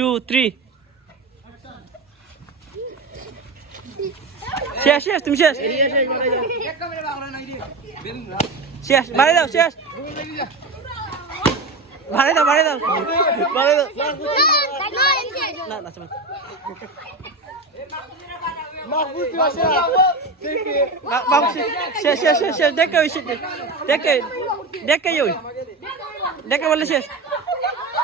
Two three শেষ শেষ তুমি শেষ শেষ বাড়ি দাও শেষ বাড়ি দাও বাড়ি দাও। বাড়ি দাও। না না। শেষ শেষ শেষ শেষ দেখে দেখে দেখে দেখে বললে শেষ।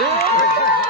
Yeah.